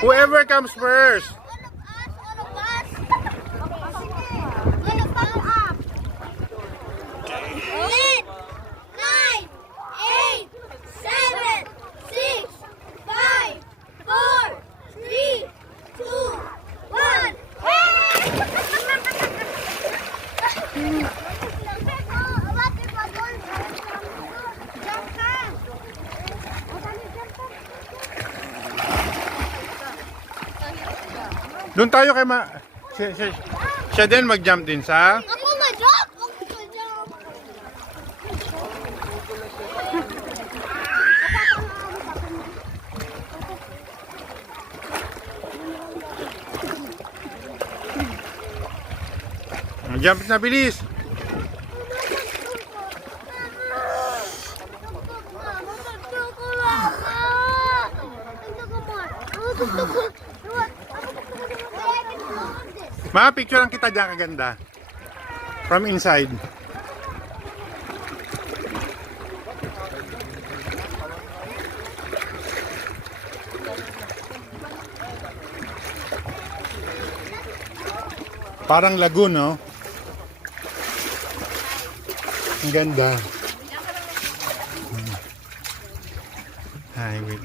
Whoever comes first. All of us. All of us up. 10, 9, 8, 7, 6, 5, 4, 3, 2, 1. Doon tayo kay siya din mag-jump din sa... Ako ma-jump! Ako ma-jump! Jump na bilis. Mga picture lang kita dyan kaganda. From inside. Parang lagoon, no? Ang ganda. Ay, wait.